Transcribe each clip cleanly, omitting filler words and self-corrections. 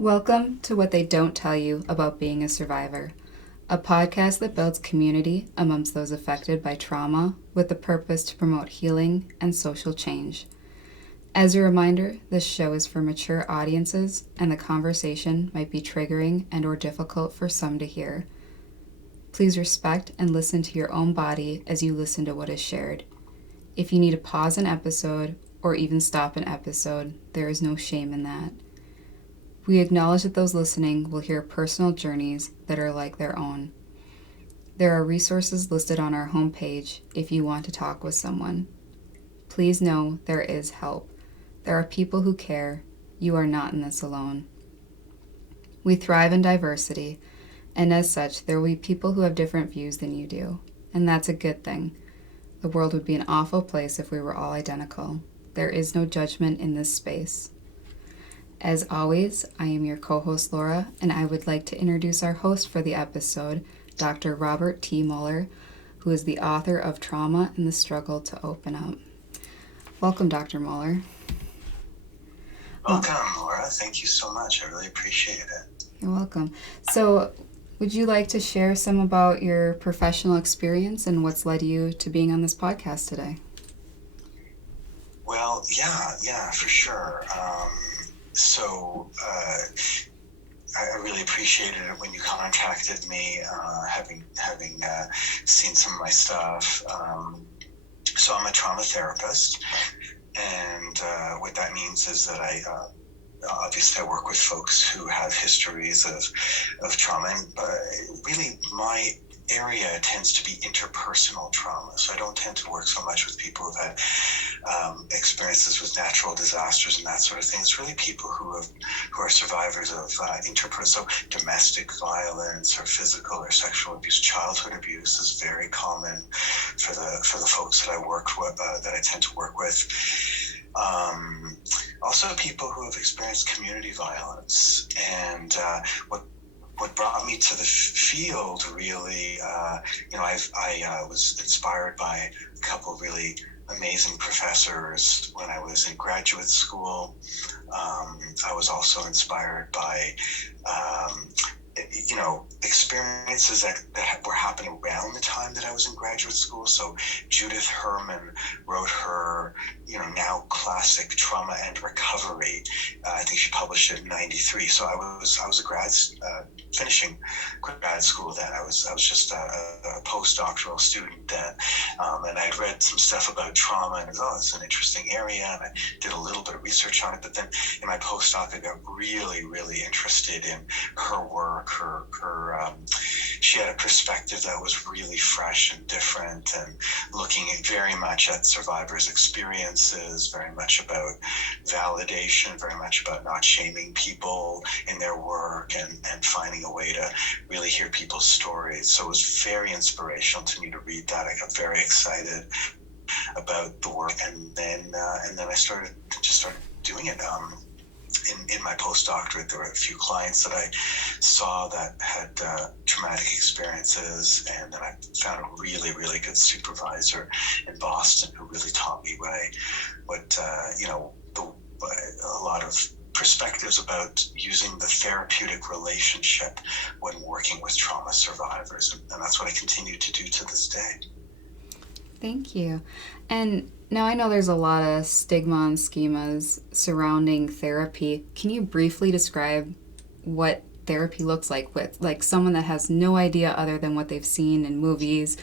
Welcome to What They Don't Tell You About Being a Survivor, a podcast that builds community amongst those affected by trauma with the purpose to promote healing and social change. As a reminder, this show is for mature audiences and the conversation might be triggering and or difficult for some to hear. Please respect and listen to your own body as you listen to what is shared. If you need to pause an episode or even stop an episode, there is no shame in that. We acknowledge that those listening will hear personal journeys that are like their own. There are resources listed on our homepage if you want to talk with someone. Please know there is help. There are people who care. You are not in this alone. We thrive in diversity, and as such, there will be people who have different views than you do, and that's a good thing. The world would be an awful place if we were all identical. There is no judgment in this space. As always, I am your co-host Laura, and I would like to introduce our host for the episode, Dr. Robert T. Muller, who is the author of Trauma and the Struggle to Open Up. Welcome, Dr. Muller. Welcome, Laura. Thank you so much. I really appreciate it. You're welcome. So, would you like to share some about your professional experience and what's led you to being on this podcast today? Well, yeah, for sure. I really appreciated it when you contacted me, having seen some of my stuff. So I'm a trauma therapist, and what that means is that obviously I work with folks who have histories of trauma, and really my area tends to be interpersonal trauma. So I don't tend to work so much with people who've had experiences with natural disasters and that sort of thing. It's really people who are survivors of so domestic violence or physical or sexual abuse. Childhood abuse is very common for the folks that I work with, that I tend to work with. Also people who have experienced community violence, and what brought me to the field really, I was inspired by a couple of really amazing professors when I was in graduate school. I was also inspired by experiences that were happening around the time that I was in graduate school. So Judith Herman wrote her, now classic Trauma and Recovery. I think she published it in '93. So I was finishing grad school then. I was just a postdoctoral student then, and I had read some stuff about trauma, and it's an interesting area, and I did a little bit of research on it. But then in my postdoc, I got really, really interested in her work. She had a perspective that was really fresh and different, and looking very much at survivors' experiences, very much about validation, very much about not shaming people in their work, and finding a way to really hear people's stories. So it was very inspirational to me to read that. I got very excited about the work, and then I started doing it. In my postdoctorate, there were a few clients that I saw that had traumatic experiences, and then I found a really, really good supervisor in Boston who really taught me a lot of perspectives about using the therapeutic relationship when working with trauma survivors, and that's what I continue to do to this day. Thank you. And now I know there's a lot of stigma and schemas surrounding therapy. Can you briefly describe what therapy looks like with someone that has no idea other than what they've seen in movies,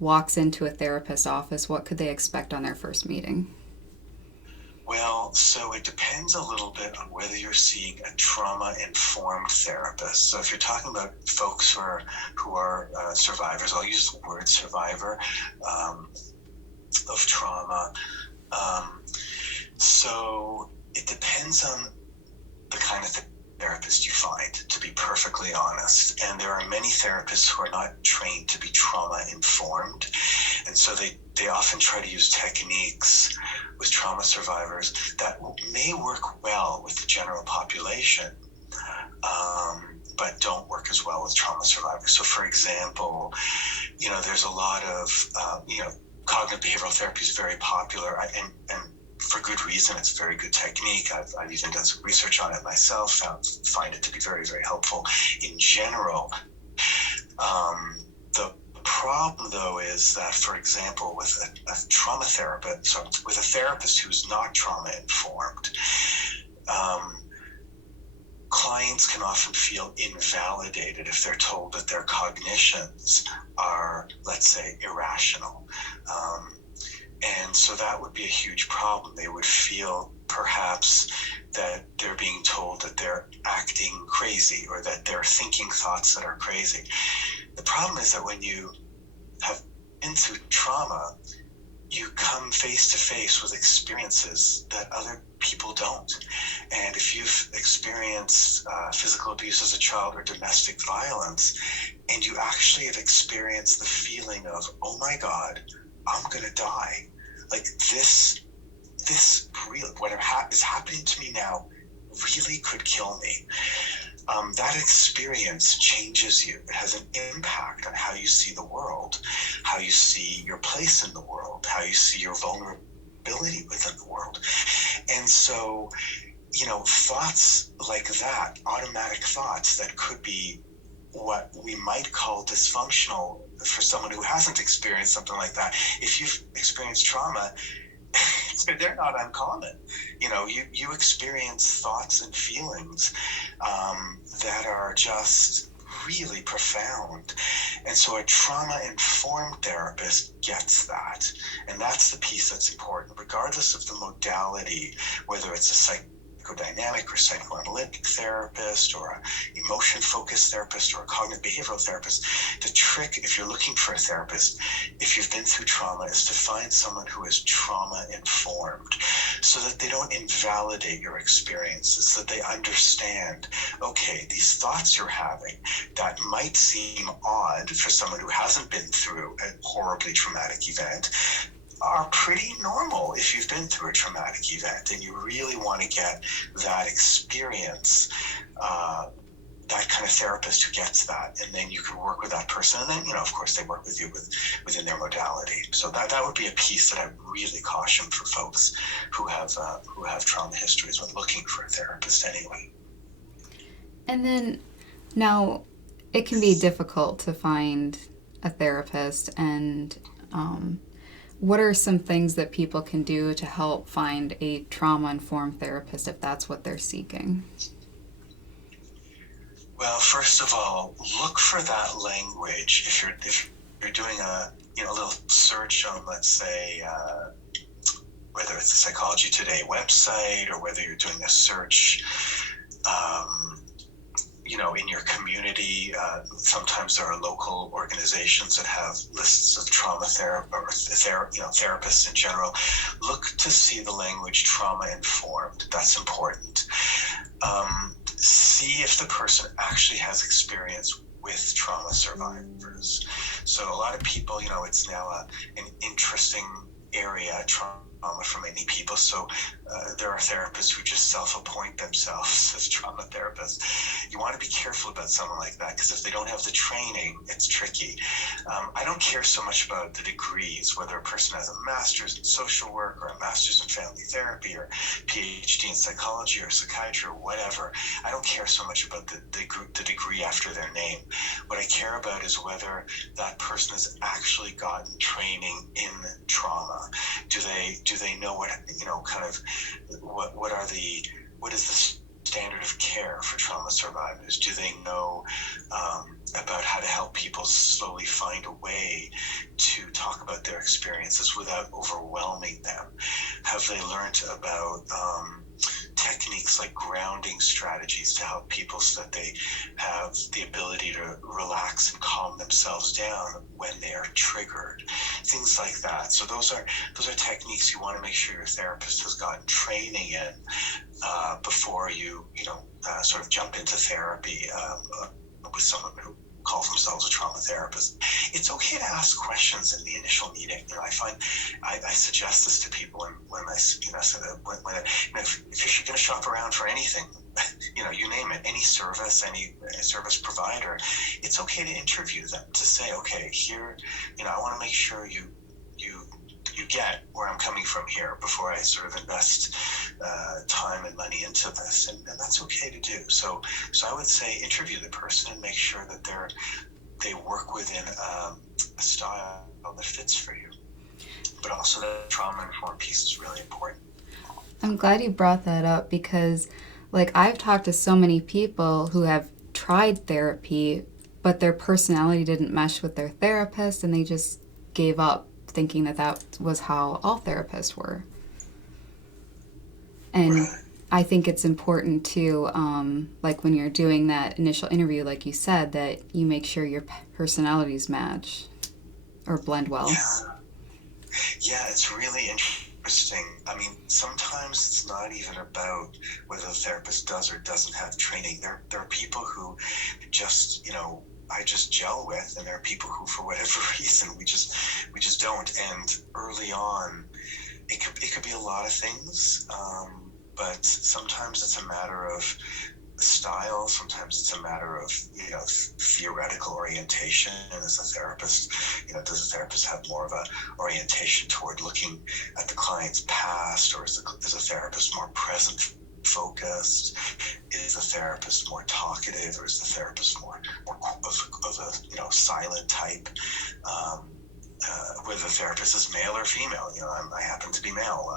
walks into a therapist's office? What could they expect on their first meeting? Well, so it depends a little bit on whether you're seeing a trauma-informed therapist. So if you're talking about folks who are survivors, I'll use the word survivor of trauma. So it depends on the kind of therapist you find, to be perfectly honest. And there are many therapists who are not trained to be trauma-informed. And so they often try to use techniques with trauma survivors that may work well with the general population, but don't work as well with trauma survivors. So for example, there's a lot of, cognitive behavioral therapy is very popular, and for good reason. It's a very good technique. I've even done some research on it myself, find it to be very, very helpful in general. The problem, though, is that, for example, with a trauma therapist, so with a therapist who's not trauma informed, clients can often feel invalidated if they're told that their cognitions are, let's say, irrational. And so that would be a huge problem. They would feel perhaps that they're being told that they're acting crazy or that they're thinking thoughts that are crazy. The problem is that when you have been through trauma, you come face to face with experiences that other people don't. And if you've experienced physical abuse as a child or domestic violence, and you actually have experienced the feeling of, oh my God, I'm going to die. Like this real, whatever is happening to me now really could kill me. That experience changes you. It has an impact on how you see the world, how you see your place in the world, how you see your vulnerability within the world. And so, thoughts like that, automatic thoughts that could be what we might call dysfunctional for someone who hasn't experienced something like that. If you've experienced trauma, they're not uncommon. You experience thoughts and feelings that are just really profound. And so a trauma-informed therapist gets that. And that's the piece that's important, regardless of the modality, whether it's a psychodynamic or psychoanalytic therapist or an emotion-focused therapist or a cognitive behavioral therapist. The trick, if you're looking for a therapist, if you've been through trauma, is to find someone who is trauma-informed so that they don't invalidate your experiences, so that they understand, okay, these thoughts you're having that might seem odd for someone who hasn't been through a horribly traumatic event are pretty normal if you've been through a traumatic event and you really want to get that experience, that kind of therapist who gets that, and then you can work with that person, and then of course they work with you within their modality. So that would be a piece that I really caution for folks who have trauma histories when looking for a therapist anyway. And then now it can be difficult to find a therapist, and what are some things that people can do to help find a trauma-informed therapist if that's what they're seeking? Well, first of all, look for that language. If you're doing a little search on, let's say, whether it's the Psychology Today website or whether you're doing a search, in your community, sometimes there are local organizations that have lists of trauma therapists in general. Look to see the language trauma-informed. That's important. See if the person actually has experience with trauma survivors. So a lot of people, it's now an interesting area, trauma for many people. So there are therapists who just self-appoint themselves as trauma therapists. You want to be careful about someone like that, because if they don't have the training, it's tricky. I don't care so much about the degrees, whether a person has a master's in social work or a master's in family therapy or PhD in psychology or psychiatry or whatever. I don't care so much about the degree after their name. What I care about is whether that person has actually gotten training in trauma. Do they know what what is the standard of care for trauma survivors? Do they know about how to help people slowly find a way to talk about their experiences without overwhelming them? Have they learned about techniques like grounding strategies to help people so that they have the ability to relax and calm themselves down when they are triggered? Things like that. So those are techniques you want to make sure your therapist has gotten training in before you sort of jump into therapy with someone who calls themselves a trauma therapist. It's okay to ask questions in the initial meeting. I find I suggest this to people when I if you're going to shop around for anything, you name it, any service provider, it's okay to interview them, to say, okay, here, I want to make sure you you get where I'm coming from here before I sort of invest time and money into this, and that's okay to do. So I would say interview the person and make sure that they work within a style that fits for you. But also the trauma-informed piece is really important. I'm glad you brought that up because, like, I've talked to so many people who have tried therapy, but their personality didn't mesh with their therapist and they just gave up thinking that that was how all therapists were. And Right. I think it's important to, like, when you're doing that initial interview, like you said, that you make sure your personalities match or blend well. Yeah. Yeah, it's really interesting. I mean, sometimes it's not even about whether the therapist does or doesn't have training. There are people who just, I just gel with, and there are people who, for whatever reason, we just don't. And early on, it could be a lot of things, but sometimes it's a matter of style. Sometimes it's a matter of theoretical orientation. And as a therapist, does a therapist have more of a orientation toward looking at the client's past, or is a therapist more present focused? Is the therapist more talkative, or is the therapist more of a silent type? Whether the therapist is male or female, I happen to be male.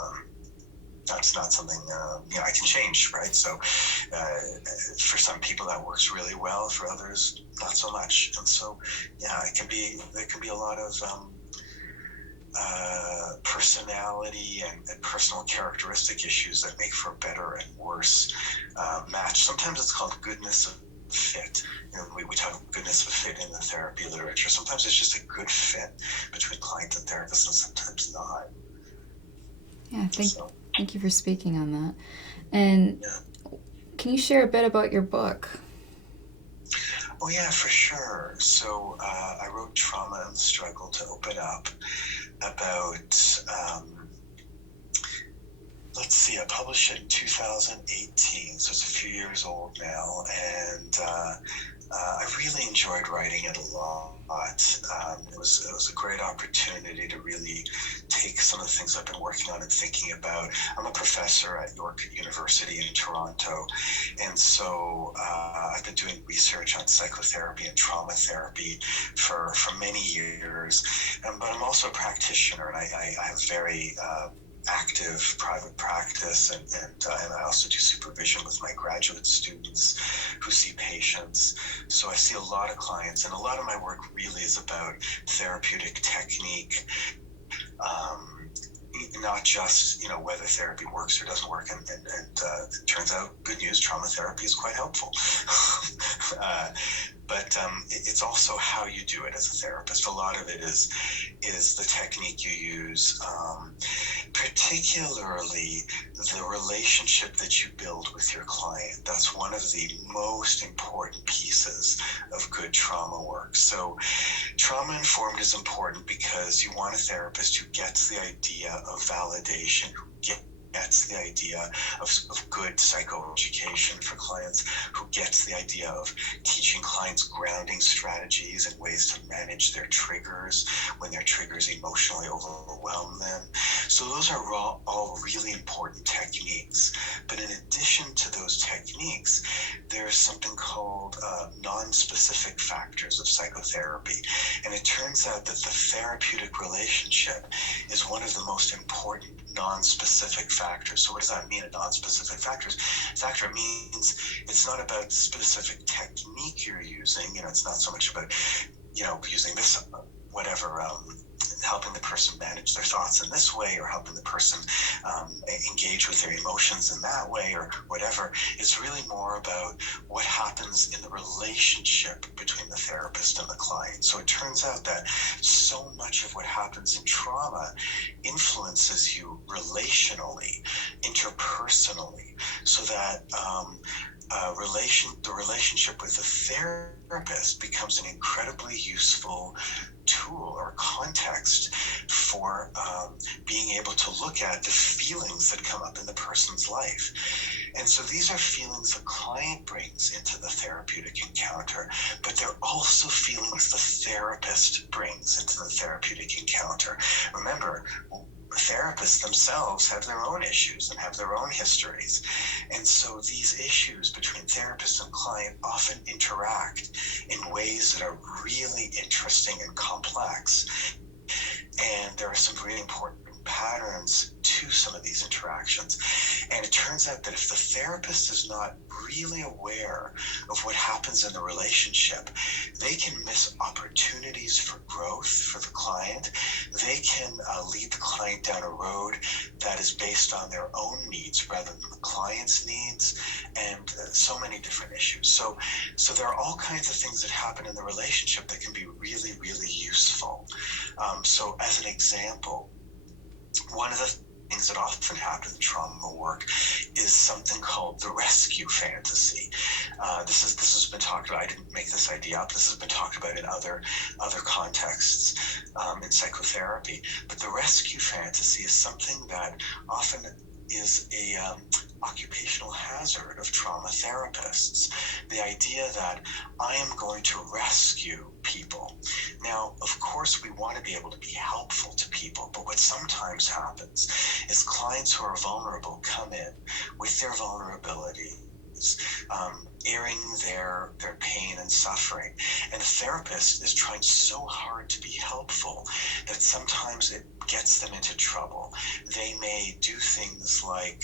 That's not something I can change, right? So for some people that works really well, for others not so much. And so there can be a lot of personality and personal characteristic issues that make for better and worse match. Sometimes it's called goodness of fit. We talk about goodness of fit in the therapy literature. Sometimes it's just a good fit between client and therapist, and sometimes not. Yeah, So, thank you for speaking on that. And yeah. can you share a bit about your book? Oh yeah, for sure. So I wrote Trauma and the Struggle to Open Up about, let's see, I published it in 2018, so it's a few years old now, and I really enjoyed writing it a lot. It was a great opportunity to really take some of the things I've been working on and thinking about. I'm a professor at York University in Toronto, and so I've been doing research on psychotherapy and trauma therapy for many years. But I'm also a practitioner, and I have very active private practice, and I also do supervision with my graduate students who see patients. So I see a lot of clients, and a lot of my work really is about therapeutic technique, not just whether therapy works or doesn't work. And it turns out, good news, trauma therapy is quite helpful. But it's also how you do it as a therapist. A lot of it is the technique you use, particularly the relationship that you build with your client. That's one of the most important pieces of good trauma work. So trauma informed is important because you want a therapist who gets the idea of validation, who gets the idea of good psychoeducation for clients, who gets the idea of teaching clients grounding strategies and ways to manage their triggers when their triggers emotionally overwhelm them. So those are all really important techniques. But in addition to those techniques, there's something called non-specific factors of psychotherapy. And it turns out that the therapeutic relationship is one of the most important non-specific factors. So what does that mean, a non-specific factor? It means it's not about the specific technique you're using. It's not so much about, using this, whatever, helping the person manage their thoughts in this way, or helping the person engage with their emotions in that way, or whatever. It's really more about what happens in the relationship between the therapist and the client. So it turns out that so much of what happens in trauma influences you relationally, interpersonally, so that the relationship with the therapist becomes an incredibly useful tool or context for being able to look at the feelings that come up in the person's life. And so these are feelings the client brings into the therapeutic encounter, but they're also feelings the therapist brings into the therapeutic encounter. Remember, therapists themselves have their own issues and have their own histories. And so these issues between therapist and client often interact in ways that are really interesting and complex. And there are some really important patterns to some of these interactions. And it turns out that if the therapist is not really aware of what happens in the relationship, they can miss opportunities for growth for the client. They can lead the client down a road that is based on their own needs rather than the client's needs, and so many different issues. So there are all kinds of things that happen in the relationship that can be really, really useful. So as an example, one of the things that often happen in trauma work is something called the rescue fantasy. This has been talked about. I didn't make this idea up. This has been talked about in other contexts in psychotherapy. But the rescue fantasy is something that often is a occupational hazard of trauma therapists. The idea that I am going to rescue people. Now, of course, we want to be able to be helpful to people, but what sometimes happens is clients who are vulnerable come in with their vulnerability, airing their pain and suffering. And the therapist is trying so hard to be helpful that sometimes it gets them into trouble. They may do things like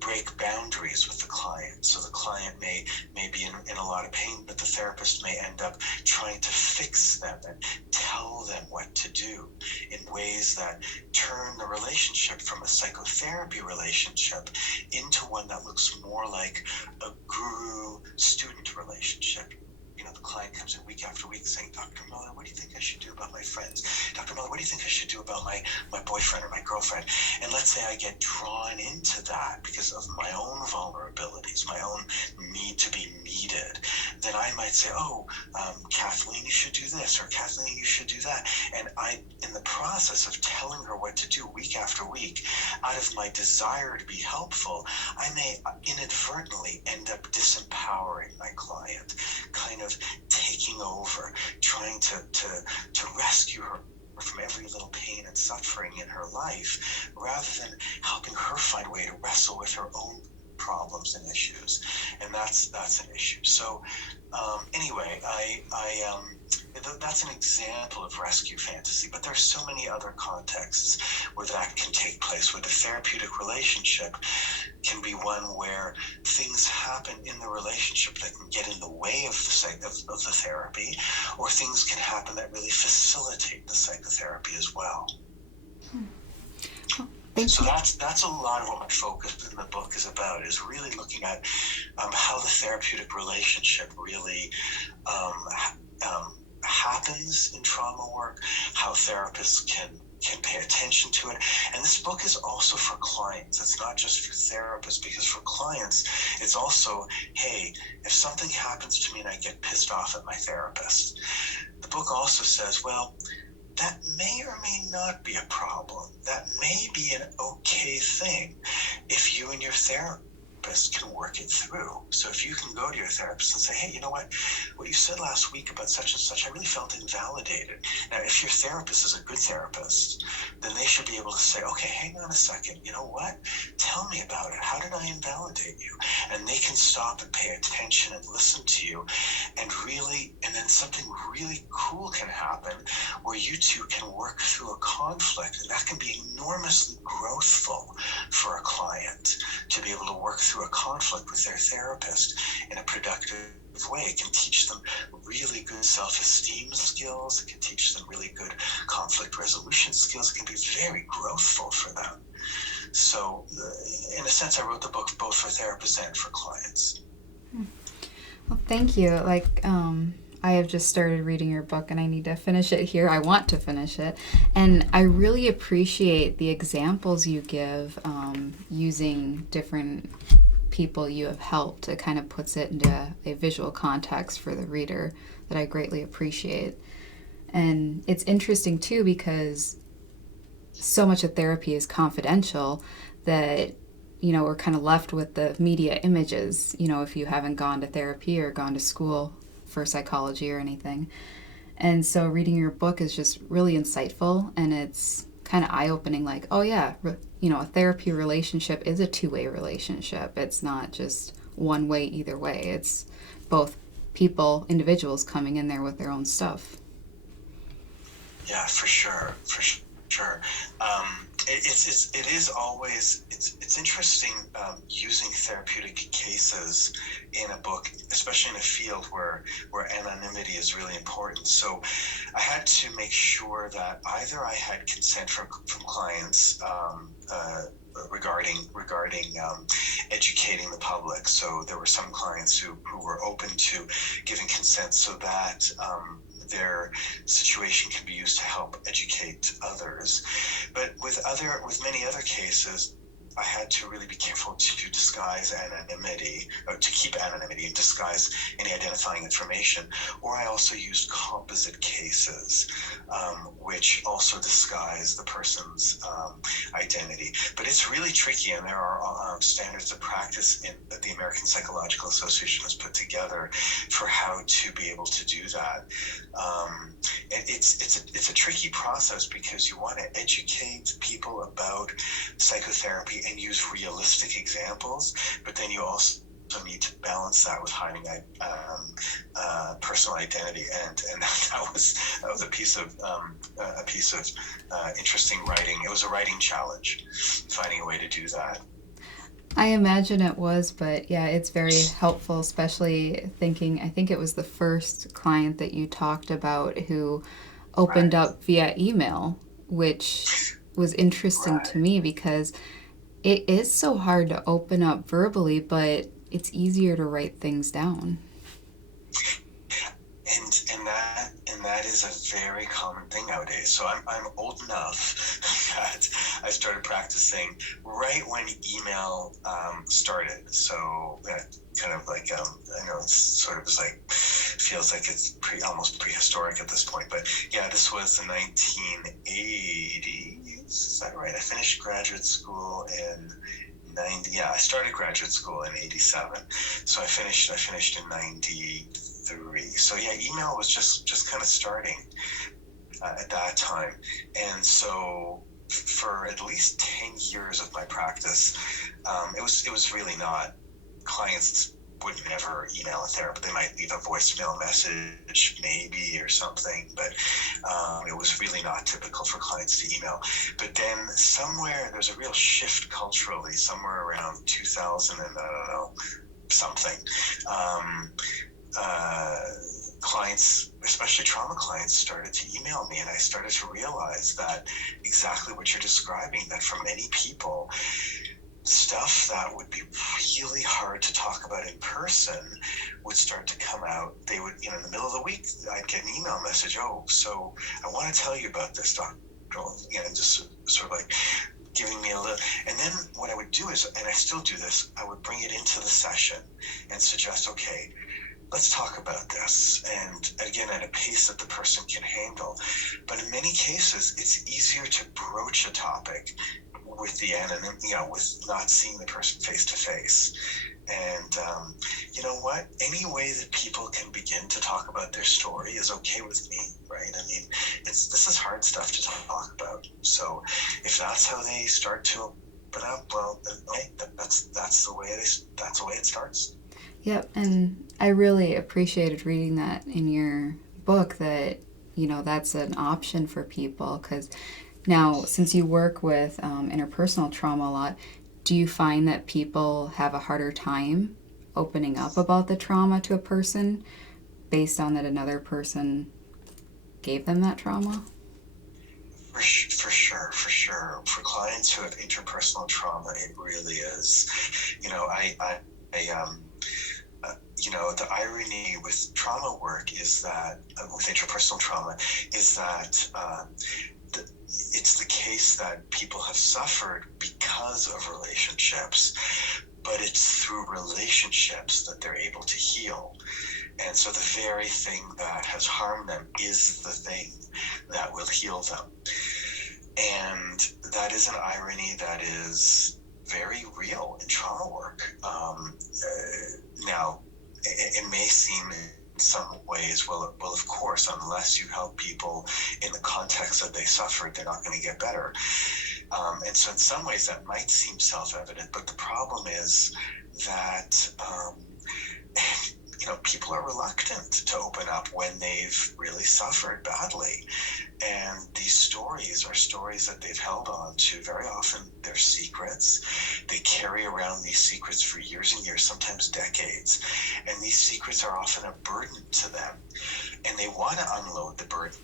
break boundaries with the client. So the client may be in a lot of pain, but the therapist may end up trying to fix them and tell them what to do in ways that turn the relationship from a psychotherapy relationship into one that looks more like a guru-student relationship. The client comes in week after week saying, Dr. Muller, what do you think I should do about my friends? Dr. Muller, what do you think I should do about my boyfriend or my girlfriend? And let's say I get drawn into that because of my own vulnerabilities, my own need to be needed. Then I might say, Kathleen, you should do this, or Kathleen, you should do that. And in the process of telling her what to do week after week, out of my desire to be helpful, I may inadvertently end up disempowering my client, kind of taking over, trying to rescue her from every little pain and suffering in her life, rather than helping her find a way to wrestle with her own problems and issues. And that's an issue. So anyway, that's an example of rescue fantasy, but there's so many other contexts where that can take place, where the therapeutic relationship can be one where things happen in the relationship that can get in the way of the therapy, or things can happen that really facilitate the psychotherapy as well. So that's a lot of what my focus in the book is about, is really looking at how the therapeutic relationship really happens in trauma work, how therapists can pay attention to it. And this book is also for clients. It's not just for therapists, because for clients, it's also, hey, if something happens to me and I get pissed off at my therapist, the book also says, well, that may or may not be a problem. That may be an okay thing if you and your therapist can work it through. So if you can go to your therapist and say, hey, you know what you said last week about such and such, I really felt invalidated. Now, if your therapist is a good therapist, then they should be able to say, okay, hang on a second, you know what? Tell me about it. How did I invalidate you? And they can stop and pay attention and listen to you, and then something really cool can happen where you two can work through a conflict, and that can be enormously growthful for a client to be able to work through a conflict with their therapist in a productive way. It can teach them really good self-esteem skills. It can teach them really good conflict resolution skills. It can be very growthful for them. So in a sense, I wrote the book both for therapists and for clients. Well, thank you. I have just started reading your book and I need to finish it here. I want to finish it. And I really appreciate the examples you give using different people you have helped. It kind of puts it into a visual context for the reader that I greatly appreciate. And it's interesting too, because so much of therapy is confidential that, we're kind of left with the media images, if you haven't gone to therapy or gone to school for psychology or anything. And so reading your book is just really insightful, and it's kind of eye-opening, like, oh yeah, a therapy relationship is a two-way relationship. It's not just one way either way. It's both individuals coming in there with their own stuff. Yeah, for sure, for sure. It is always it's interesting using therapeutic cases in a book, especially in a field where anonymity is really important. So I had to make sure that either I had consent from clients. Regarding educating the public. So there were some clients who were open to giving consent so that their situation can be used to help educate others. But with many other cases, I had to really be careful to disguise anonymity, or to keep anonymity and disguise any identifying information. Or I also used composite cases, which also disguise the person's identity. But it's really tricky, and there are standards of practice that the American Psychological Association has put together for how to be able to do that. It's a tricky process because you want to educate people about psychotherapy and use realistic examples, but then you also need to balance that with hiding personal identity, and that was a piece of interesting writing. It was a writing challenge, finding a way to do that. I imagine it was, but yeah, it's very helpful, especially thinking, I think it was the first client that you talked about who opened Right. up via email, which was interesting to Right. me because it is so hard to open up verbally, but it's easier to write things down. And that is a very common thing nowadays. So I'm old enough that I started practicing right when email started. So kind of like I know it's sort of like feels like it's almost prehistoric at this point, but yeah, this was the 1980s. Is that right? I finished graduate school in 90. Yeah, I started graduate school in 87, so I finished in 93. So yeah, email was just kind of starting at that time, and so for at least 10 years of my practice, it was really not. Clients would never email a therapist. They might leave a voicemail message maybe or something, but it was really not typical for clients to email. But then somewhere there's a real shift culturally, somewhere around 2000 and I don't know, something. Um, uh, Clients, especially trauma clients, started to email me, and I started to realize that exactly what you're describing, that for many people, stuff that would be really hard to talk about in person would start to come out. They would, in the middle of the week, I'd get an email message, oh, so I want to tell you about this, doctor, just sort of like giving me a little. And then what I would do is, and I still do this, I would bring it into the session and suggest, okay, let's talk about this, and again at a pace that the person can handle. But in many cases, it's easier to broach a topic with the anonymity, with not seeing the person face to face. And you know what? Any way that people can begin to talk about their story is okay with me, right? I mean, this is hard stuff to talk about. So if that's how they start to open up, well, okay, that's the way it starts. Yep, and I really appreciated reading that in your book that, that's an option for people. Because now, since you work with interpersonal trauma a lot, do you find that people have a harder time opening up about the trauma to a person based on that another person gave them that trauma? For sure. For clients who have interpersonal trauma, it really is. You know, I the irony with trauma work is that, with interpersonal trauma, is that it's the case that people have suffered because of relationships, but it's through relationships that they're able to heal. And so the very thing that has harmed them is the thing that will heal them. And that is an irony that is very real in trauma work. Now, it may seem some ways, well, of course, unless you help people in the context that they suffered, they're not going to get better. And so in some ways that might seem self-evident, but the problem is that people are reluctant to open up when they've really suffered badly. And these stories are stories that they've held on to. Very often they're secrets. They carry around these secrets for years and years, sometimes decades. And these secrets are often a burden to them. And they want to unload the burden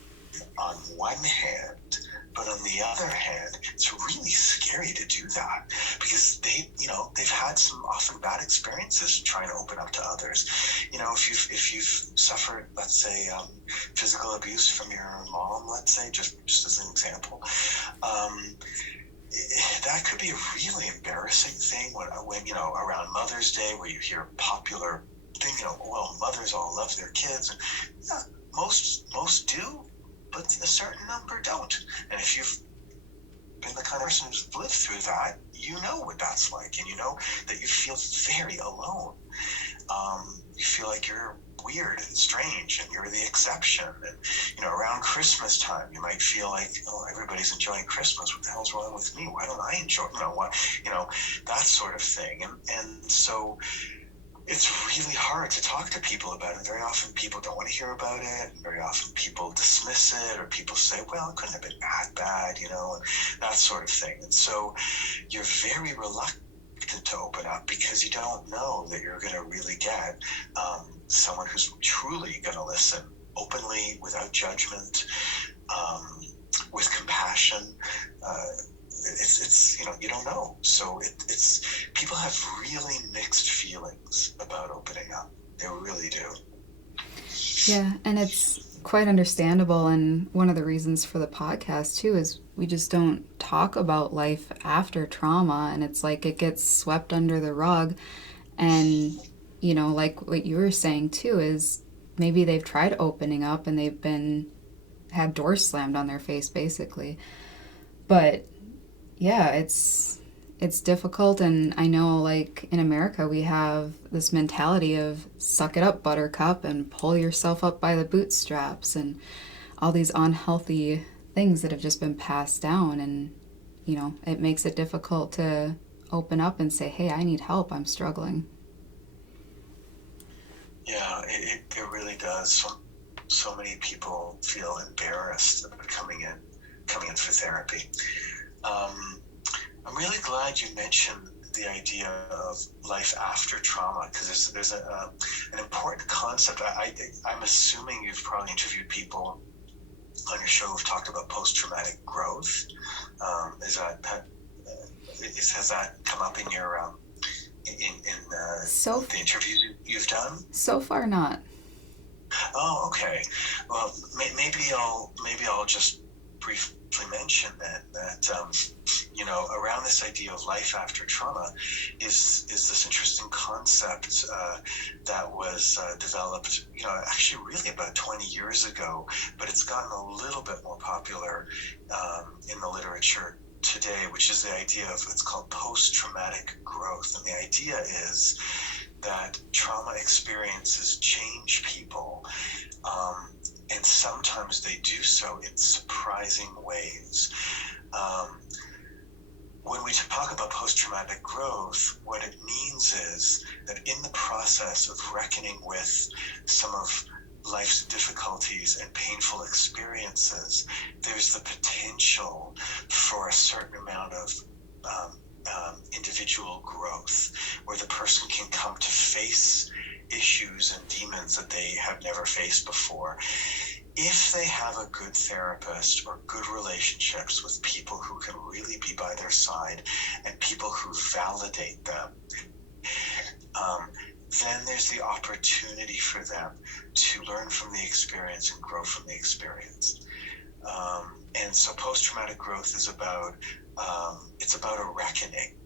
on one hand, but on the other hand, it's really scary to do that because they've had some often bad experiences trying to open up to others. If you've suffered, let's say, physical abuse from your mom, let's say, just as an example, that could be a really embarrassing thing when around Mother's Day, where you hear popular thing, well, mothers all love their kids, and yeah, most do, but a certain number don't. And if you've been the kind of person who's lived through that, you know what that's like, and you know that you feel very alone. You feel like you're weird and strange, and you're the exception. And around Christmas time, you might feel like, oh, everybody's enjoying Christmas. What the hell's wrong with me? Why don't I enjoy? That sort of thing. And so it's really hard to talk to people about it. Very often people don't want to hear about it. And very often people dismiss it, or people say, well, it couldn't have been that bad, and that sort of thing. And so you're very reluctant to open up because you don't know that you're going to really get someone who's truly going to listen openly, without judgment, with compassion. It's you don't know. So it's people have really mixed feelings about opening up. They really do. Yeah, and it's quite understandable. And one of the reasons for the podcast too is we just don't talk about life after trauma, and it's like it gets swept under the rug. And like what you were saying too is maybe they've tried opening up and they've had doors slammed on their face basically. But yeah, it's difficult. And I know, like, in America we have this mentality of suck it up, buttercup, and pull yourself up by the bootstraps, and all these unhealthy things that have just been passed down. And it makes it difficult to open up and say, hey, I need help, I'm struggling. Yeah, it really does. So many people feel embarrassed about coming in for therapy. I'm really glad you mentioned the idea of life after trauma, because there's an important concept. I'm assuming you've probably interviewed people on your show who've talked about post-traumatic growth. Has that come up in your the interviews you've done? So far, not. Oh, okay. Well, maybe I'll just briefly mention then that around this idea of life after trauma is this interesting concept that was developed actually really about 20 years ago, but it's gotten a little bit more popular in the literature today, which is the idea of, it's called post-traumatic growth. And the idea is that trauma experiences change people, and sometimes they do so in surprising ways. When we talk about post-traumatic growth, what it means is that in the process of reckoning with some of life's difficulties and painful experiences, there's the potential for a certain amount of individual growth, where the person can come to face issues and demons that they have never faced before, if they have a good therapist or good relationships with people who can really be by their side and people who validate them. Then there's the opportunity for them to learn from the experience and grow from the experience. And so post-traumatic growth is about a reckoning.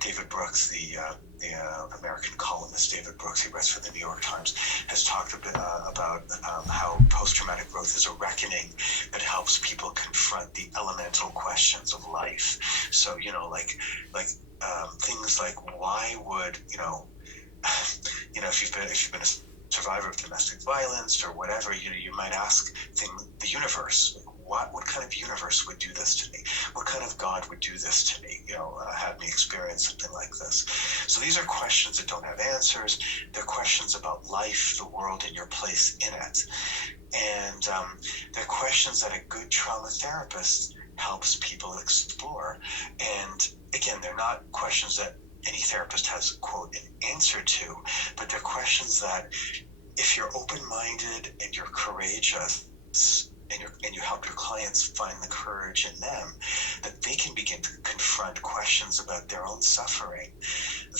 David Brooks, the American columnist David Brooks, he writes for the New York Times, has talked a bit about how post-traumatic growth is a reckoning that helps people confront the elemental questions of life. So, things like, why would, if you've been survivor of domestic violence or whatever, you might ask the universe, what kind of universe would do this to me? What kind of God would do this to me? Have me experience something like this. So these are questions that don't have answers. They're questions about life, the world, and your place in it. And they're questions that a good trauma therapist helps people explore. And again, they're not questions that any therapist has, quote, an answer to, but they're questions that if you're open-minded and you're courageous and you help your clients find the courage in them, that they can begin to confront questions about their own suffering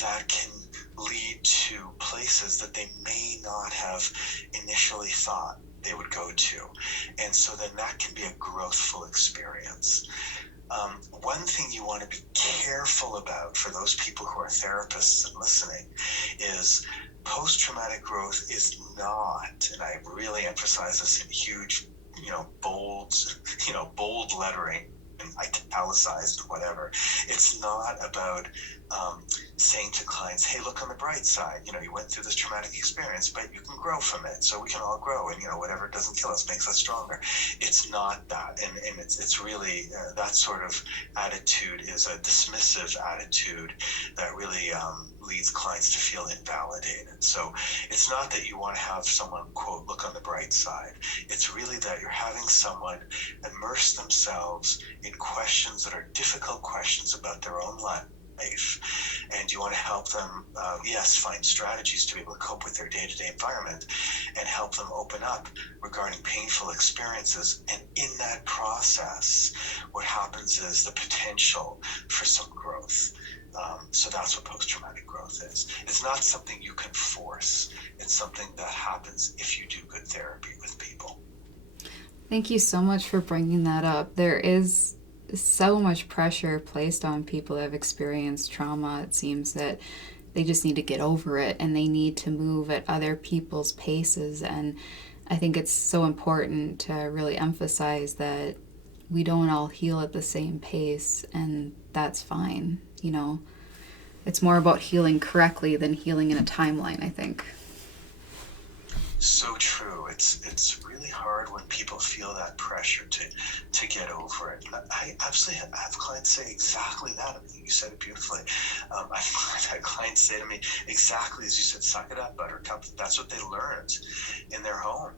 that can lead to places that they may not have initially thought they would go to. And so then that can be a growthful experience. One thing you want to be careful about for those people who are therapists and listening is post-traumatic growth is not, and I really emphasize this in huge, bold lettering and italicized, whatever. It's not about saying to clients, hey, look on the bright side. You went through this traumatic experience, but you can grow from it. So we can all grow, and whatever doesn't kill us makes us stronger. It's not that, and it's really that sort of attitude is a dismissive attitude that really leads clients to feel invalidated. So it's not that you want to have someone, quote, look on the bright side. It's really that you're having someone immerse themselves in questions that are difficult questions about their own life. And you want to help them, find strategies to be able to cope with their day-to-day environment and help them open up regarding painful experiences. And in that process, what happens is the potential for some growth. So that's what post-traumatic growth is. It's not something you can force. It's something that happens if you do good therapy with people. Thank you so much for bringing that up. There is so much pressure placed on people that have experienced trauma. It seems that they just need to get over it and they need to move at other people's paces. And I think it's so important to really emphasize that we don't all heal at the same pace, and that's fine. It's more about healing correctly than healing in a timeline, I think. So true. It's really hard when people feel that pressure to get over it. I absolutely have clients say exactly that. I mean, you said it beautifully. I've had clients say to me exactly as you said, suck it up, buttercup. That's what they learned in their home.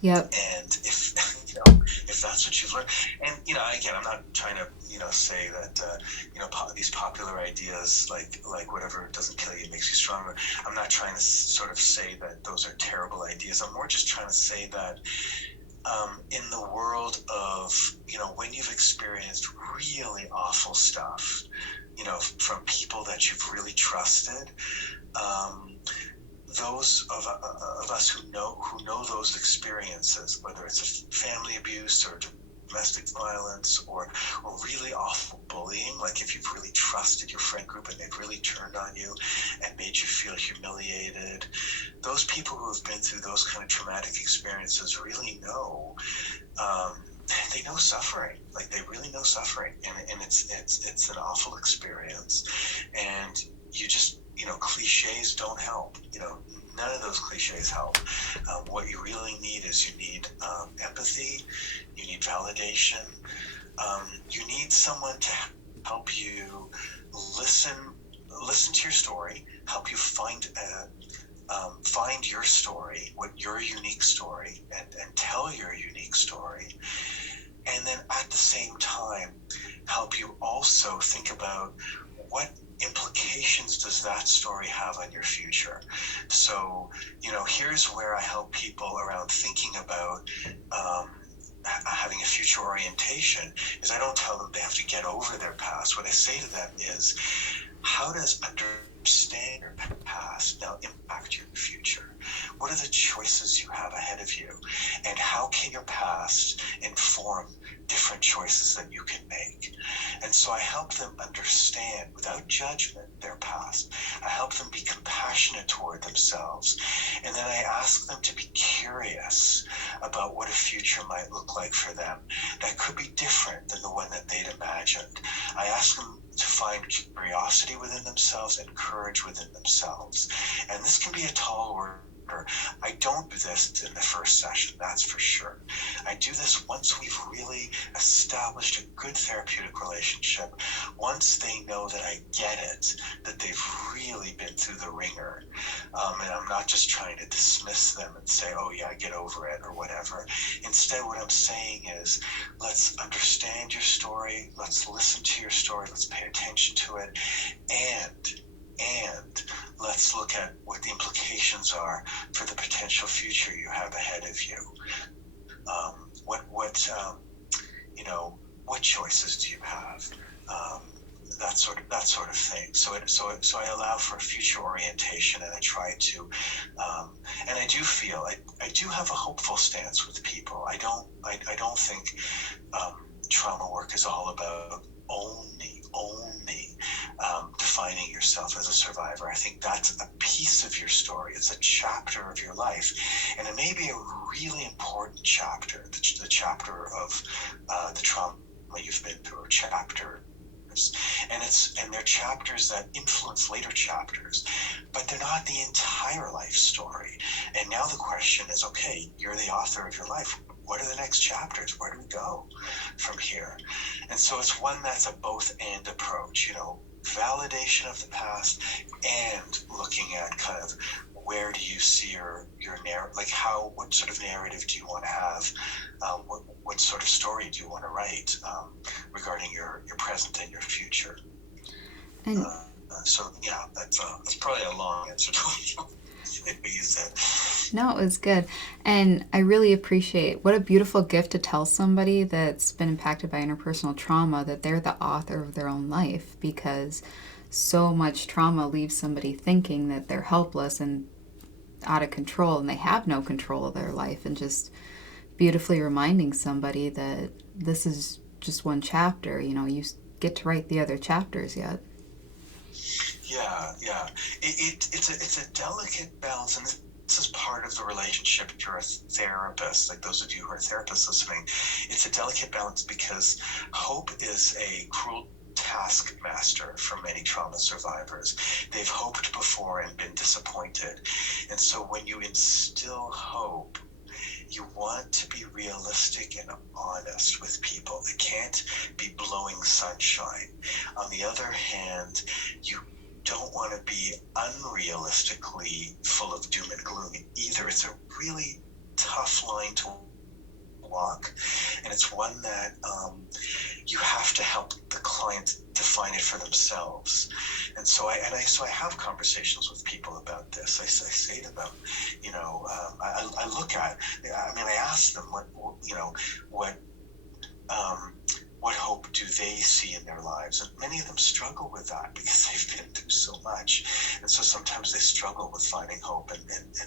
Yep. And if that's what you've learned, and again, I'm not trying to say that these popular ideas like whatever doesn't kill you makes you stronger. I'm not trying to sort of say that those are terrible ideas. I'm more just trying to say that in the world of when you've experienced really awful stuff, from people that you've really trusted. Those of us who know those experiences, whether it's a family abuse or domestic violence or really awful bullying, like if you've really trusted your friend group and they've really turned on you and made you feel humiliated, those people who have been through those kind of traumatic experiences really know. They know suffering, like they really know suffering, and it's an awful experience, and you just cliches don't help. None of those cliches help. What you really need is you need empathy, you need validation, you need someone to help you listen to your story, help you find your story, what your unique story, and tell your unique story. And then at the same time, help you also think about what implications does that story have on your future. So, here's where I help people around thinking about having a future orientation, is I don't tell them they have to get over their past. What I say to them is, how does understanding your past now impact your future? What are the choices you have ahead of you? And how can your past inform different choices that you can make? And so I help them understand, without judgment, their past. I help them be compassionate toward themselves. And then I ask them to be curious about what a future might look like for them that could be different than the one that they'd imagined. I ask them to find curiosity within themselves and courage within themselves. And this can be a tall order I don't do this in the first session, that's for sure. I do this once we've really established a good therapeutic relationship, once they know that I get it, that they've really been through the ringer, and I'm not just trying to dismiss them and say, oh yeah, get over it or whatever. Instead, what I'm saying is, let's understand your story, let's listen to your story, let's pay attention to it, and let's look at what the implications are for the potential future you have ahead of you. What choices do you have? That sort of thing. So I allow for future orientation, and I try to, and I do feel I do have a hopeful stance with people. I don't think trauma work is all about only defining yourself as a survivor. I think that's a piece of your story. It's a chapter of your life, and it may be a really important chapter, the chapter of the trauma you've been through, or chapters. And they're chapters that influence later chapters, but they're not the entire life story. And now the question is, okay, you're the author of your life. What are the next chapters? Where do we go from here? And so it's one that's a both and approach, validation of the past and looking at kind of where do you see your narrative, like what sort of narrative do you want to have? What sort of story do you want to write regarding your present and your future? And So yeah, that's probably a long answer to what you said. no, it was good. And I really appreciate what a beautiful gift to tell somebody that's been impacted by interpersonal trauma that they're the author of their own life, because so much trauma leaves somebody thinking that they're helpless and out of control, and they have no control of their life, and just beautifully reminding somebody that this is just one chapter. You get to write the other chapters yet. Yeah. It's a delicate balance, and this is part of the relationship if you're a therapist, like those of you who are therapists listening. It's a delicate balance because hope is a cruel taskmaster for many trauma survivors. They've hoped before and been disappointed. And so when you instill hope, you want to be realistic and honest with people. It can't be blowing sunshine. On the other hand, you don't want to be unrealistically full of doom and gloom either. It's a really tough line to walk, and it's one that you have to help the client define it for themselves. And so I have conversations with people about this. I say to them, I look at, I ask them what hope do they see in their lives? And many of them struggle with that because they've been through so much. And so sometimes they struggle with finding hope, and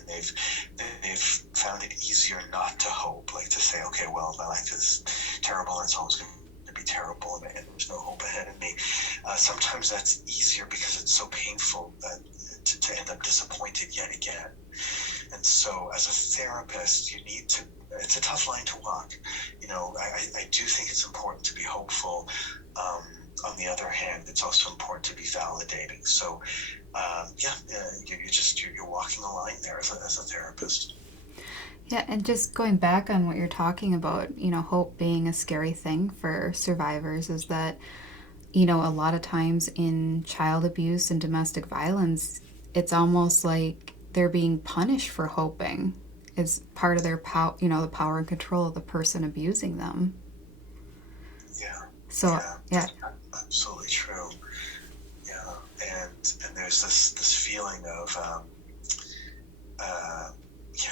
they've found it easier not to hope, like to say, okay, well, my life is terrible and it's always going to be terrible and there's no hope ahead of me. Sometimes that's easier because it's so painful to end up disappointed yet again. And so as a therapist, it's a tough line to walk. I do think it's important to be hopeful. On the other hand, it's also important to be validating. So, you're walking a line there as a therapist. Yeah, and just going back on what you're talking about, hope being a scary thing for survivors, is that, a lot of times in child abuse and domestic violence, it's almost like they're being punished for hoping. It's part of their power, the power and control of the person abusing them. Yeah. So, yeah. Absolutely true. Yeah. And there's this feeling of,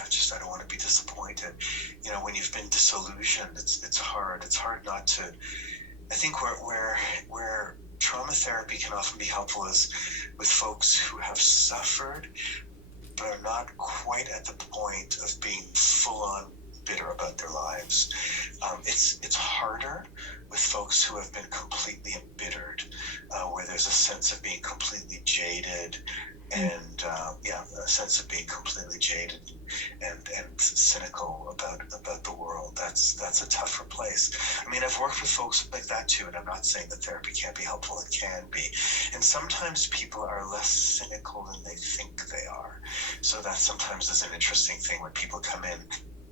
just I don't want to be disappointed. When you've been disillusioned, it's hard. It's hard not to. I think where trauma therapy can often be helpful is with folks who have suffered but are not quite at the point of being full on bitter about their lives. It's harder with folks who have been completely embittered, where there's a sense of being completely jaded and a sense of being completely jaded and cynical about the world. That's a tougher place. I mean, I've worked with folks like that too, and I'm not saying that therapy can't be helpful. It can be, and sometimes people are less cynical than they think they are. So that sometimes is an interesting thing when people come in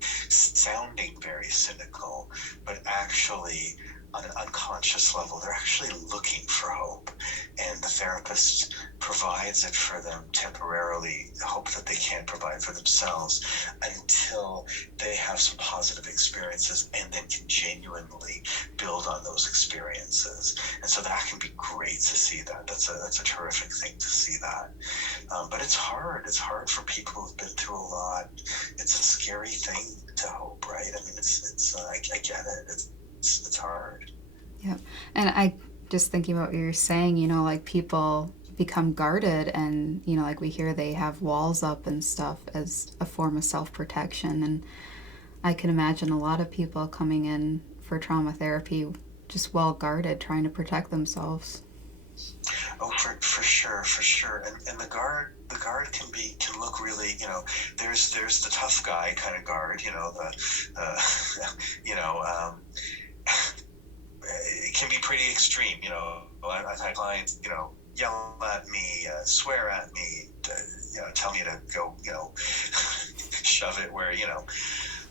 sounding very cynical, but actually on an unconscious level, they're actually looking for hope. And the therapist provides it for them temporarily, hope that they can't provide for themselves until they have some positive experiences and then can genuinely build on those experiences. And so that can be great to see that. That's a terrific thing to see that. But it's hard. It's hard for people who've been through a lot. It's a scary thing to hope, right? I mean, I get it. It's hard. Yeah. And I just thinking about what you're saying, like people become guarded and, like we hear they have walls up and stuff as a form of self protection. And I can imagine a lot of people coming in for trauma therapy just well guarded, trying to protect themselves. Oh, for sure. And the guard can look really, there's the tough guy kind of guard, you know, it can be pretty extreme. I've had clients, yell at me, swear at me, tell me to go, shove it where,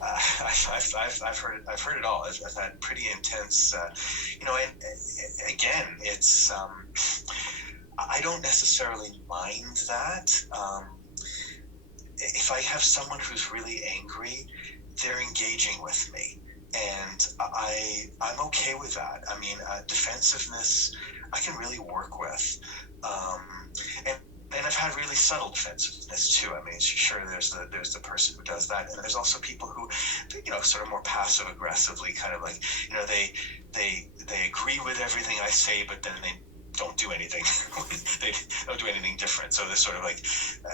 I've heard it all. I've had pretty intense, and again, it's, I don't necessarily mind that. If I have someone who's really angry, they're engaging with me. And I'm okay with that. I mean, defensiveness, I can really work with. And I've had really subtle defensiveness too. I mean, sure, there's the person who does that, and there's also people who, sort of more passive aggressively, kind of like, they agree with everything I say, but then they don't do anything. They don't do anything different. So they're sort of like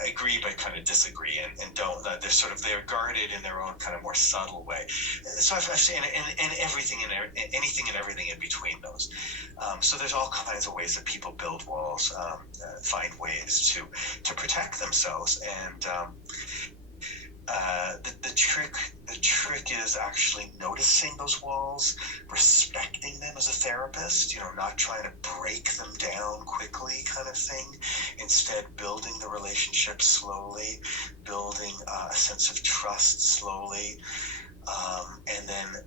agree but kind of disagree, and don't. They're guarded in their own kind of more subtle way. So I've seen and everything and anything and everything in between those. So there's all kinds of ways that people build walls, find ways to protect themselves, and the trick is actually noticing those walls, respecting them as a therapist, not trying to break them down quickly kind of thing. Instead, building the relationship slowly, building a sense of trust slowly. And then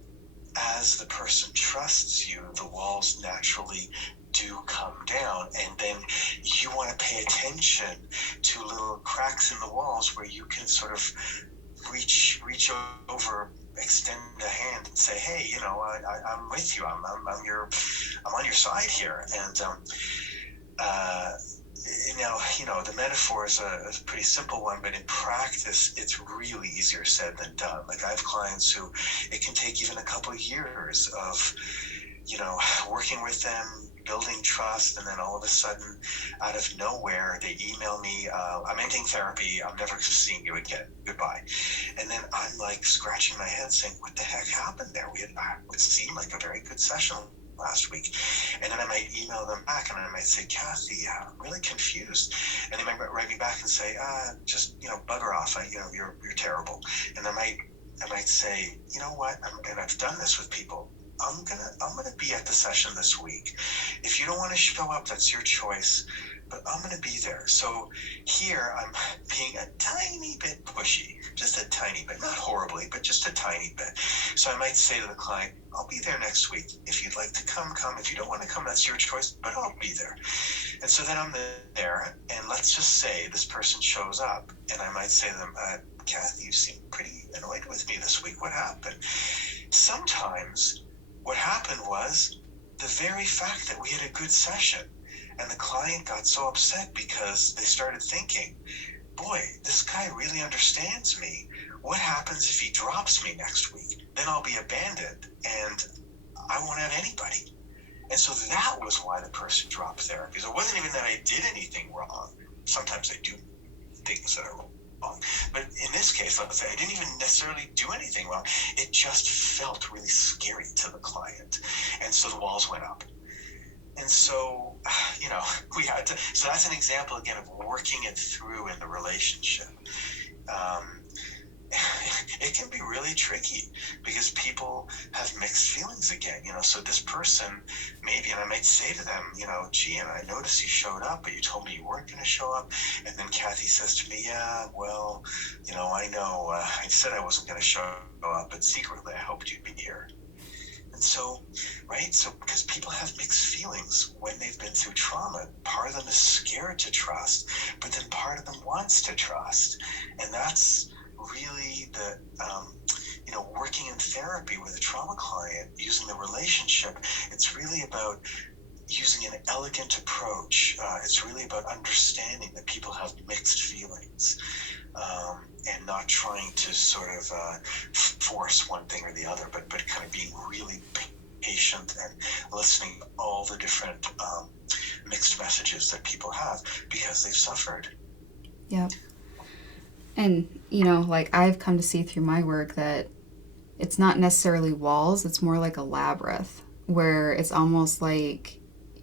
as the person trusts you, the walls naturally do come down, and then you want to pay attention to little cracks in the walls where you can sort of reach over, extend a hand and say, hey, I'm with you. I'm on your side here. And now, the metaphor is a pretty simple one, but in practice, it's really easier said than done. Like I have clients who it can take even a couple of years of, working with them, building trust, and then all of a sudden, out of nowhere, they email me, I'm ending therapy, I'm never seeing you again, goodbye. And then I'm like scratching my head saying, what the heck happened there? It seemed like a very good session last week. And then I might email them back and I might say, Kathy, I'm really confused. And they might write me back and say, just, bugger off, you're terrible. And I might say, you know what, and I've done this with people, I'm gonna be at the session this week. If you don't want to show up, that's your choice, but I'm gonna be there. So here I'm being a tiny bit pushy, just a tiny bit, not horribly, but just a tiny bit. So I might say to the client, I'll be there next week. If you'd like to come. If you don't want to come, that's your choice, but I'll be there. And so then I'm there, and let's just say this person shows up, and I might say to them, Kathy, you seem pretty annoyed with me this week. What happened? Sometimes what happened was the very fact that we had a good session, and the client got so upset because they started thinking, boy, this guy really understands me. What happens if he drops me next week? Then I'll be abandoned and I won't have anybody. And so that was why the person dropped therapy. So it wasn't even that I did anything wrong. Sometimes I do things that are wrong. But in this case, let's say I didn't even necessarily do anything wrong. It just felt really scary to the client. And so the walls went up. And so, we had to, so that's an example again of working it through in the relationship. Um, it can be really tricky because people have mixed feelings again, so this person maybe, and I might say to them, gee, and I noticed you showed up, but you told me you weren't going to show up. And then Kathy says to me, yeah, well, I know, I said I wasn't going to show up, but secretly I hoped you'd be here. And so, right, so because people have mixed feelings when they've been through trauma, part of them is scared to trust, but then part of them wants to trust. And that's really the, working in therapy with a trauma client, using the relationship, it's really about using an elegant approach. It's really about understanding that people have mixed feelings, and not trying to sort of force one thing or the other, but kind of being really patient and listening to all the different mixed messages that people have because they've suffered. Yep. And, like I've come to see through my work that it's not necessarily walls, it's more like a labyrinth where it's almost like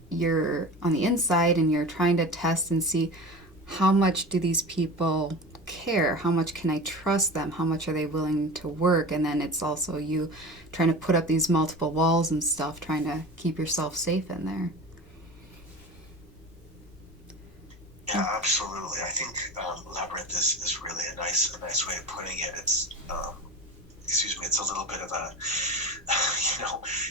you're on the inside and you're trying to test and see how much do these people care? How much can I trust them? How much are they willing to work? And then it's also you trying to put up these multiple walls and stuff, trying to keep yourself safe in there. Yeah, absolutely. I think labyrinth is really a nice way of putting it. It's it's a little bit of a,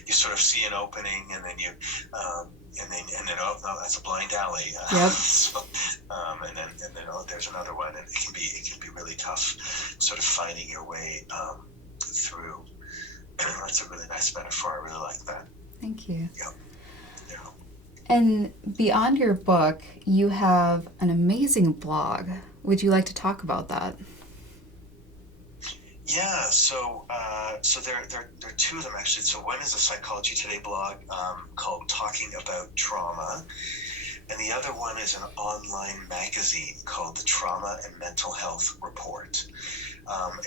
you sort of see an opening and then you, and then oh no, that's a blind alley. Yep. So, and then oh, there's another one, and it can be really tough, sort of finding your way through. That's a really nice metaphor. I really like that. Thank you. Yeah. Yeah. And beyond your book, you have an amazing blog. Would you like to talk about that? Yeah, so there are two of them actually. So one is a Psychology Today blog called Talking About Trauma, and the other one is an online magazine called the Trauma and Mental Health Report.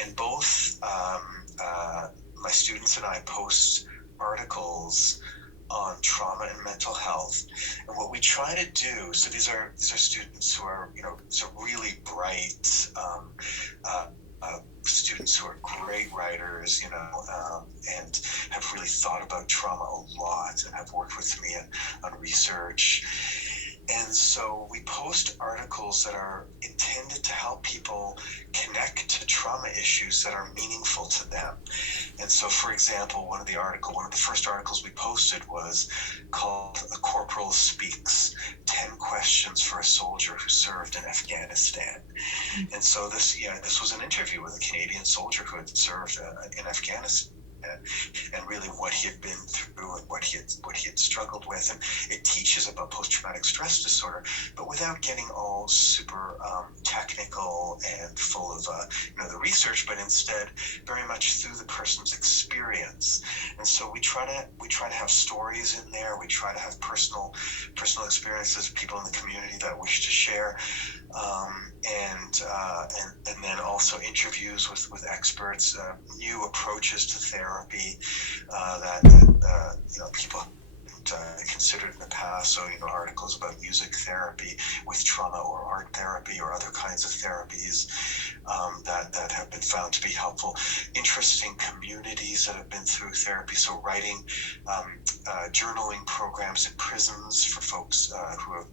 And both my students and I post articles on trauma and mental health. And what we try to do, so these are students who are, really bright, students who are great writers, and have really thought about trauma a lot and have worked with me on research. And so we post articles that are intended to help people connect to trauma issues that are meaningful to them. And so, for example, one of the first articles we posted was called "A Corporal Speaks: 10 Questions for a Soldier Who Served in Afghanistan." And so this was an interview with a Canadian soldier who had served in Afghanistan, and really what he had been through and what he had struggled with. And it teaches about post-traumatic stress disorder, but without getting all super technical and full of the research, but instead very much through the person's experience. And so we try to have stories in there. We try to have personal experiences of people in the community that wish to share. And then also interviews with experts, new approaches to therapy that people considered in the past. So articles about music therapy with trauma, or art therapy, or other kinds of therapies that have been found to be helpful. Interesting communities that have been through therapy. So writing journaling programs in prisons for folks who have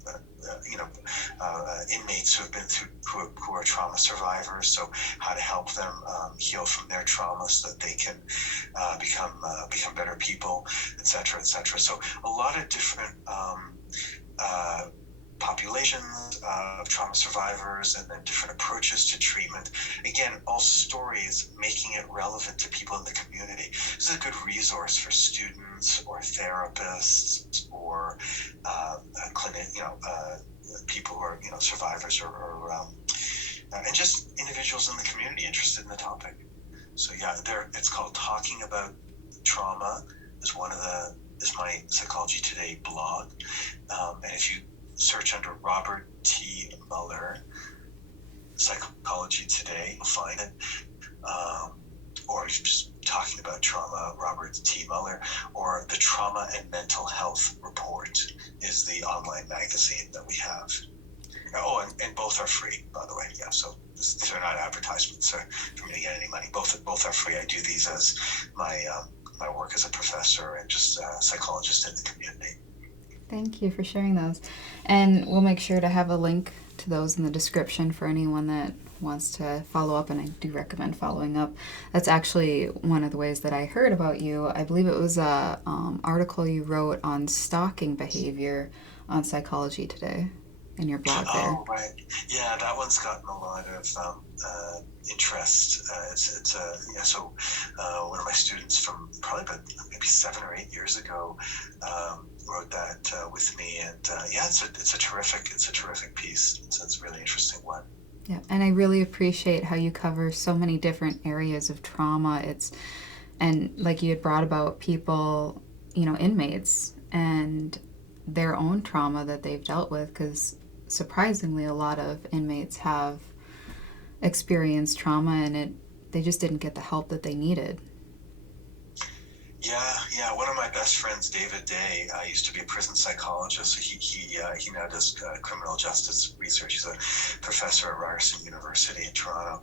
inmates who have been through who are trauma survivors. So how to help them heal from their trauma so that they can become better people, etc., etc. So a lot of different populations of trauma survivors, and then different approaches to treatment. Again, all stories making it relevant to people in the community. This is a good resource for students or therapists or people who are survivors or and just individuals in the community interested in the topic. So yeah, it's called Talking About Trauma. Is my Psychology Today blog, and if you search under Robert T. Muller, Psychology Today, you'll find it. or just talking about trauma, Robert T. Muller, or the Trauma and Mental Health Report is the online magazine that we have. Oh, and both are free, by the way. Yeah, so these are not advertisements for me to get any money. Both are free. I do these as my my work as a professor and just a psychologist in the community. Thank you for sharing those. And we'll make sure to have a link to those in the description for anyone that wants to follow up, and I do recommend following up. That's actually one of the ways that I heard about you. I believe it was a article you wrote on stalking behavior on Psychology Today in your blog there. Oh, right. Yeah, that one's gotten a lot of interest. So one of my students from probably about maybe 7 or 8 years ago wrote that with me, and it's a terrific piece. It's a really interesting one. Yeah, and I really appreciate how you cover so many different areas of trauma. And like you had brought about people, inmates and their own trauma that they've dealt with, because surprisingly a lot of inmates have experienced trauma and they just didn't get the help that they needed. Yeah. One of my best friends, David Day, used to be a prison psychologist. So he now does criminal justice research. He's a professor at Ryerson University in Toronto,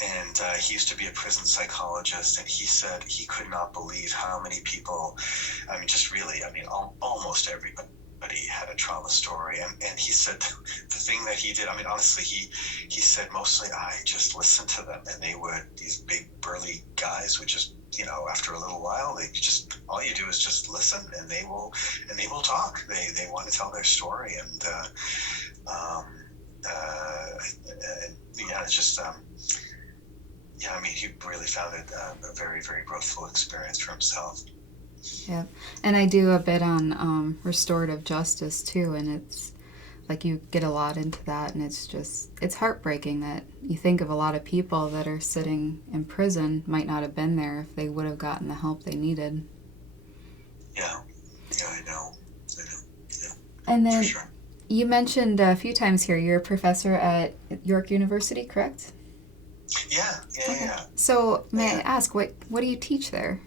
and he used to be a prison psychologist. And he said he could not believe how many people. I mean, just really. I mean, almost everybody had a trauma story, and he said the thing that he did, I mean, honestly, he said mostly I just listened to them, and these big burly guys would just, after a little while, all you do is just listen, and they will talk. They want to tell their story, and it's just I mean, he really found it a very, very growthful experience for himself. Yeah, and I do a bit on restorative justice too, and it's like you get a lot into that, and it's heartbreaking that you think of a lot of people that are sitting in prison might not have been there if they would have gotten the help they needed. Yeah, I know. Yeah, and then sure. You mentioned a few times here you're a professor at York University, correct? Yeah. So may I ask, what do you teach there?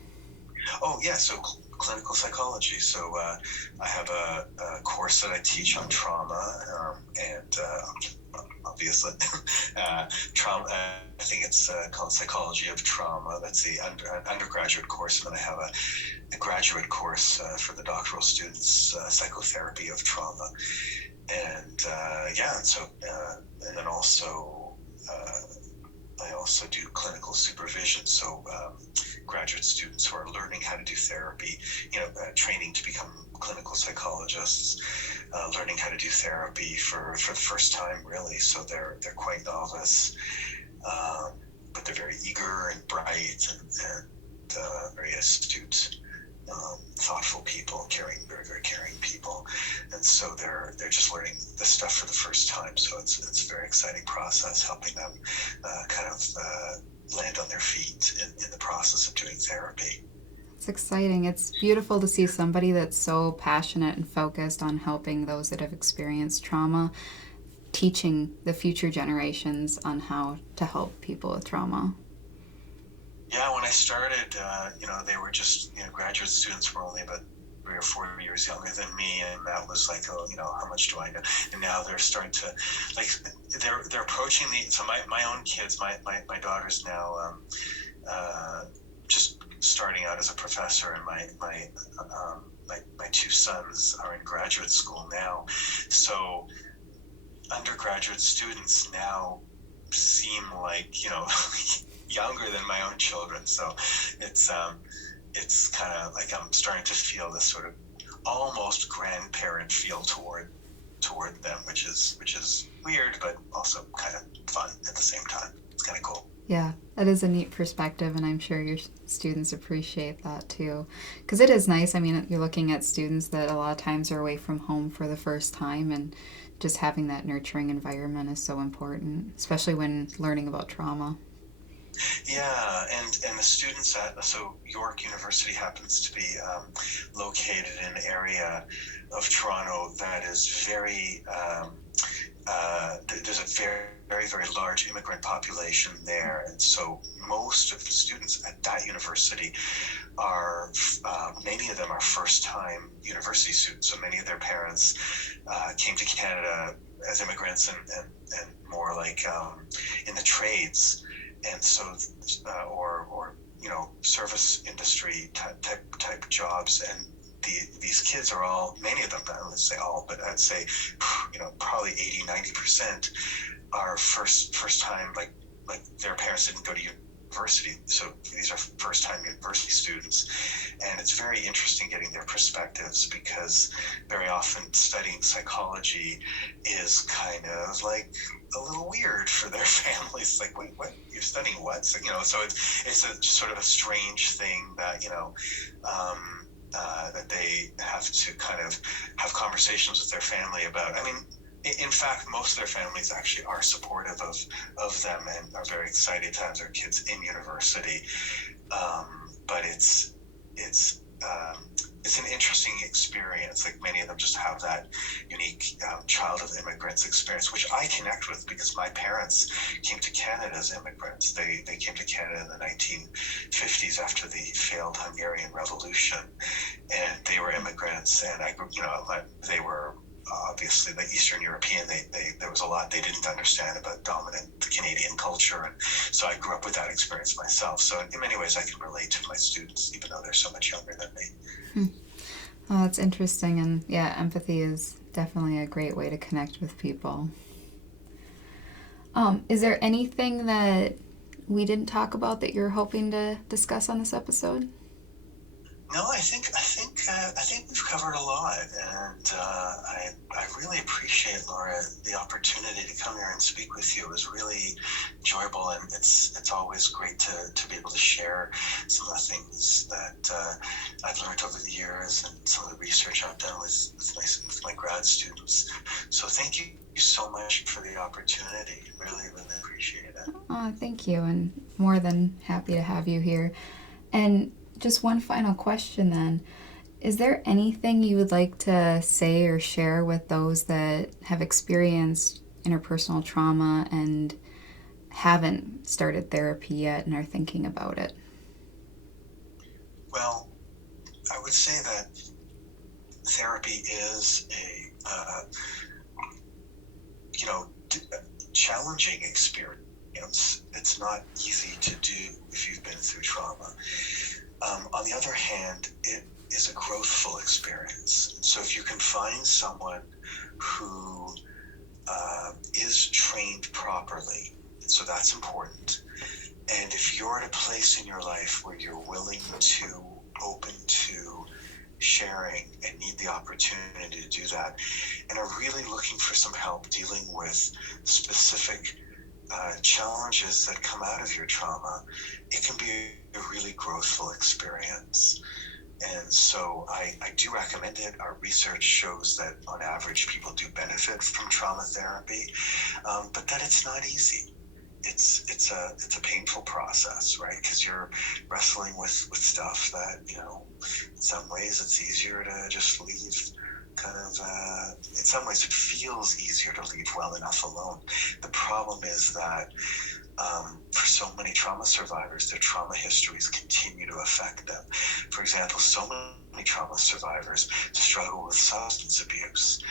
Oh, yeah, so clinical psychology. So I have a course that I teach on trauma, and obviously trauma. I think it's called Psychology of Trauma. That's the undergraduate course, and then I have a graduate course for the doctoral students, Psychotherapy of Trauma. And and then also I also do clinical supervision. So graduate students who are learning how to do therapy, training to become clinical psychologists, learning how to do therapy for the first time, really. So they're quite novice, but they're very eager and bright and very astute, thoughtful people, very, very caring people. And so they're just learning this stuff for the first time. So it's a very exciting process, helping them kind of land on their feet in the process of doing therapy. It's exciting. It's beautiful to see somebody that's so passionate and focused on helping those that have experienced trauma, teaching the future generations on how to help people with trauma. Yeah, when I started, they were just, graduate students were only about 3 or 4 years younger than me, and that was like, how much do I know? And now they're starting to, like, they're approaching so my own kids, my daughter's now just starting out as a professor, and my 2 sons are in graduate school now. So undergraduate students now seem like, younger than my own children. So it's kind of like I'm starting to feel this sort of almost grandparent feel toward them, which is weird, but also kind of fun at the same time. It's kind of cool. Yeah, that is a neat perspective, and I'm sure your students appreciate that too. Because it is nice. I mean, you're looking at students that a lot of times are away from home for the first time, and just having that nurturing environment is so important, especially when learning about trauma. Yeah, and the students so York University happens to be located in an area of Toronto that is very, there's a very very, very large immigrant population there. And so most of the students at that university are, many of them are first-time university students. So many of their parents came to Canada as immigrants and more like in the trades. And so, or service industry type jobs. And these kids are all, many of them, I don't say all, but I'd say, probably 80-90% are first time, like their parents didn't go to university, so these are first time university students. And it's very interesting getting their perspectives, because very often studying psychology is kind of like a little weird for their families. Like, wait, what, you're studying what? So it's a sort of a strange thing that that they have to kind of have conversations with their family about. I mean, in fact, most of their families actually are supportive of them and are very excited to have their kids in university. But it's an interesting experience. Like, many of them just have that unique child of immigrants experience, which I connect with, because my parents came to Canada as immigrants. They came to Canada in the 1950s after the failed Hungarian Revolution, and they were immigrants. And I grew, they were obviously the Eastern European. There was a lot they didn't understand about dominant Canadian culture, and so I grew up with that experience myself. So in many ways, I can relate to my students, even though they're so much younger than me. Oh, that's interesting. And yeah, empathy is definitely a great way to connect with people. Is there anything that we didn't talk about that you're hoping to discuss on this episode? No, I think we've covered a lot, and I really appreciate, Laura, the opportunity to come here and speak with you. It was really enjoyable, and it's always great to be able to share some of the things that I've learned over the years, and some of the research I've done with my grad students. So thank you so much for the opportunity. Really, really appreciate it. Oh, thank you, and more than happy to have you here. And just one final question then. Is there anything you would like to say or share with those that have experienced interpersonal trauma and haven't started therapy yet and are thinking about it? Well, I would say that therapy is challenging experience. It's not easy to do if you've been through trauma. On the other hand, it is a growthful experience. So if you can find someone who is trained properly, so that's important. And if you're at a place in your life where you're willing to, open to sharing and need the opportunity to do that, and are really looking for some help dealing with specific challenges that come out of your trauma, it can be a really growthful experience. And so I do recommend it. Our research shows that on average people do benefit from trauma therapy, but that it's not easy. It's a painful process, right? Because you're wrestling with stuff that, in some ways it's easier to just leave. In some ways it feels easier to leave well enough alone. The problem is that for so many trauma survivors, their trauma histories continue to affect them. For example, so many trauma survivors struggle with substance abuse.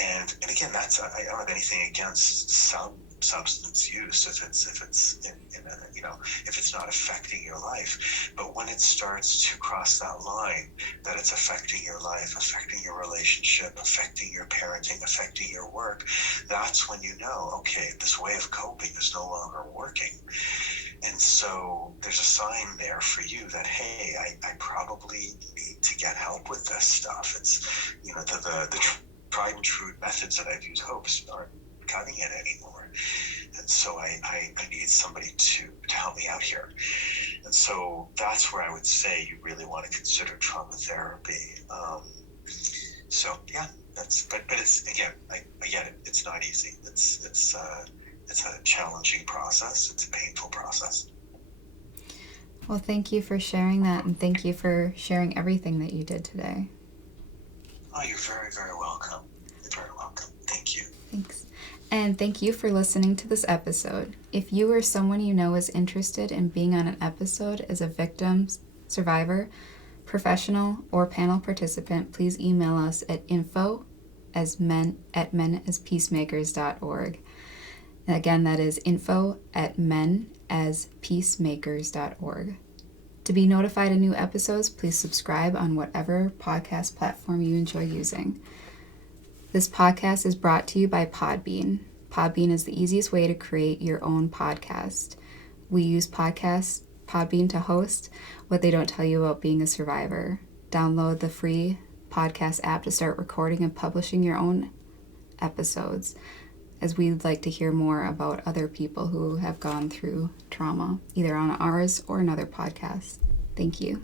And again, I don't have anything against some substance use if it's not affecting your life. But when it starts to cross that line, that it's affecting your life, affecting your relationship, affecting your parenting, affecting your work, that's when you know, okay, this way of coping is no longer working. And so there's a sign there for you that, hey, I probably need to get help with this stuff. It's, the tried and true methods that I've used aren't cutting it anymore. And so I need somebody to help me out here. And so that's where I would say you really want to consider trauma therapy. But it's, again, I get it. It's not easy. It's a challenging process. It's a painful process. Well, thank you for sharing that, and thank you for sharing everything that you did today. Oh, you're very, very welcome. You're very welcome. Thank you. Thanks. And thank you for listening to this episode. If you or someone you know is interested in being on an episode as a victim, survivor, professional, or panel participant, please email us at info@menaspeacemakers.org. And again, that is info@menaspeacemakers.org. To be notified of new episodes, please subscribe on whatever podcast platform you enjoy using. This podcast is brought to you by Podbean. Podbean is the easiest way to create your own podcast. We use Podbean to host what they don't tell you about being a survivor. Download the free podcast app to start recording and publishing your own episodes, as we'd like to hear more about other people who have gone through trauma, either on ours or another podcast. Thank you.